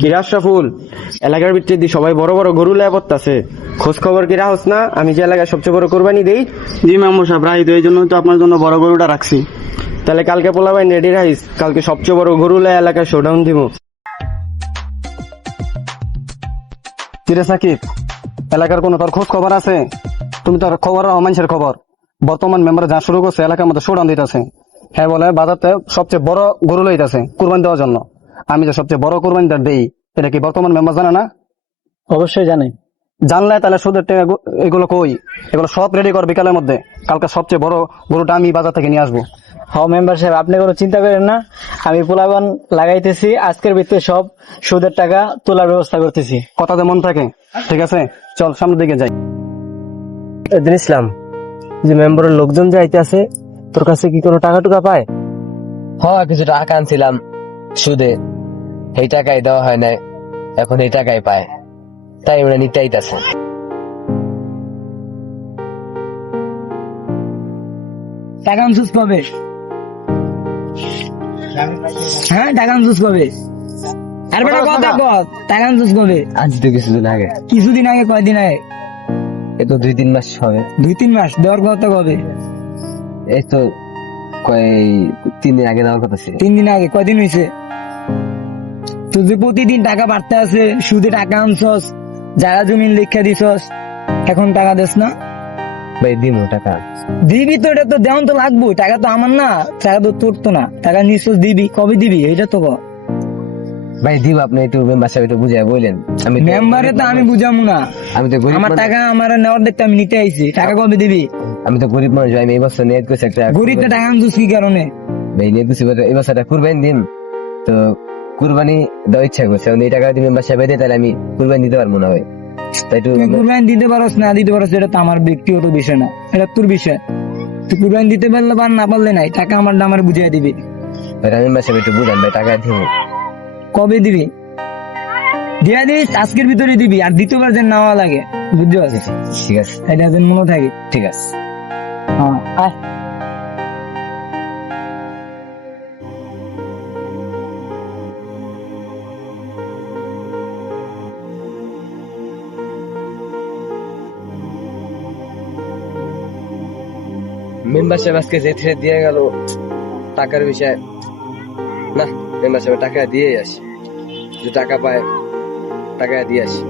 কিরা আশরাফুল, এলাকার ভিতরে দি সবাই বড় বড় গরু লয়ে পড়তাছে, খোঁজ খবর কিরা হস না? আমি যে এলাকায় সবচেয়ে বড় কোরবানি দেই। জি মেম্বার সাহেব, রাইত এই জন্য তো আপনার জন্য বড় গরুটা রাখছি। তাহলে কালকে পোলাবাই রেডি রাখিস, কালকে সবচেয়ে বড় গরু লয়ে এলাকায় শোডাউন দিব। কিরে সাকিব, এলাকার কোনো তোর খোঁজ খবর আছে? তুমি তোর খবর মানুষের খবর। বর্তমান মেম্বার যা শুরু করছে এলাকার মধ্যে শোডাউন দিতেছে। হ্যাঁ বলে বাজারতে সবচেয়ে বড় গরু লইতেছে কুরবানি দেওয়ার জন্য। আমি যে সবচেয়ে বড় কুরবানিটা দেই, এটা কি বর্তমান মেম্বার জানে না? অবশ্যই জানি। জানলে তাহলে সুদের টাকা এগুলো কই? এগুলো সব রেডি কর বিকালের মধ্যে। কালকে সবচেয়ে বড় গরুটা আমি বাজার থেকে নিয়ে আসবো। মেম্বার সাহেব, আপনি কোনো চিন্তা করেন না, আমি পোলাবান লাগাইতেছি, আজকের ভিতরে সব সুদের টাকা তোলার ব্যবস্থা করতেছি। কথাতে মন থাকে, ঠিক আছে? চল সামনের দিকে যাই। এদিন ইসলাম, যে মেম্বারের লোকজন যে আইতে আছে, তোর কাছে কি কোনো টাকা টুকা পায়? কিছু টাকা আনছিলাম সুদে, এই টাকাই দেওয়া হয় নাই, এখন এই টাকাই পায়, তাই ওরা নিতে আইতাছে। টাকা সুদ পাবে? হ্যাঁ, টাকা সুদ পাবে। আর বেটা কথা কত, টাকা সুদ পাবে? আজ তো কিছুদিন আগে, কিছুদিন আগে? কয়দিন আগে? এই তো 2-3 মাস হবে। 2-3 মাস? দেওয়ার কথা কবে? এই তো 3 দিন আগে দেওয়ার কথা ছিল। 3 দিন আগে? কয়দিন হয়েছে? তুই যে প্রতিদিন টাকা বাড়তে আছে, সুদে টাকা আনছস, যারা জমিন লিখা দিছস, এখন টাকা দেস না? ভাই দিমু টাকা। দিবি তো, এটা তো দেওয়ান তো লাগবো, টাকা তো আমার না, টাকা তো তোর তো না, টাকা নিশ্চয় দিবি। কবে দিবি এটা তো কর। ভাই দিব, আপনি একটু মেম্বার সাহেব একটু বুঝাই বললেন। আমি তো মেম্বারে তো আমি বুঝামু না, আমি তো গরিব আমার মানুষ। টাকা আমার নেওয়ার দেখতে আমি নিতে আইছি, টাকা কবে দিবি? আমি তো গরিব মানুষ ভাই, আমি এই বছর নিয়ে করছি একটা গরিবটা টাকা আনছিস কি কারণে? ভাই নিয়ে করছি এই বছর একটা কুরবানি দিন, তো কুরবানি দেওয়ার ইচ্ছা করছে। এই টাকা যদি মেম্বার সাহেব দেয় তাহলে আমি কুরবানি দিতে পারবো না ভাই, তাই একটু তুই কুরবানি দিতে পারস না দিতে পারস, এটা তো আমার ব্যক্তিগত বিষয় না, এটা তোর বিষয়। তুই কুরবানি দিতে পারলে পার, না পারলে নাই, টাকা আমার বুঝিয়ে দিবি। মেম্বার সাহেব একটু বুঝান ভাই, টাকা দিব। কবে দিবি? দিয়া দিস, আজকের ভিতরে দিবি, আর দ্বিতীয়বার যেন নেওয়া লাগে, বুঝতে পারছিস? ঠিক আছে, এটা যেন মনে থাকে। ঠিক আছে। হ্যাঁ, আয়। মেম্বার সাহেব আজকে যে থ্রেট দিয়ে গেল টাকার বিষয়, না মেম্বার সাহেব টাকা দিয়ে আসি, যদি টাকা পায় টাকা দিয়ে আসি।